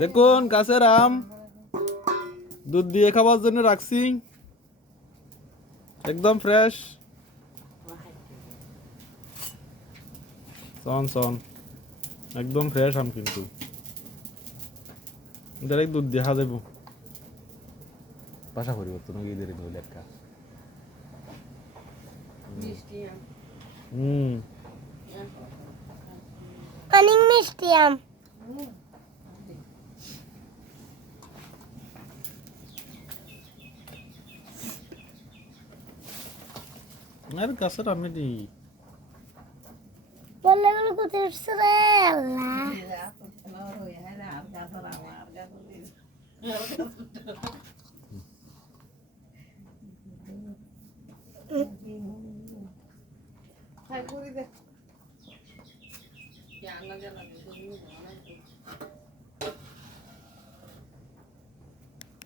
দেখুন গাছের আম দুধ দিয়ে খাবার জন্য রাখছি, একদম ফ্রেশ। সন সন একদম ফ্রেশ আম, কিন্তু ডাইরেক্ট দুধ দিয়ে খাওয়া যাবো। ভাষা পরিবর্তন হয়ে গিয়ে হইলে একটা অনেক মিষ্টি আম। আর গাছের আমি দি বললে গুলো কোথায় উঠছে রে আল্লাহ। Hai puri deh.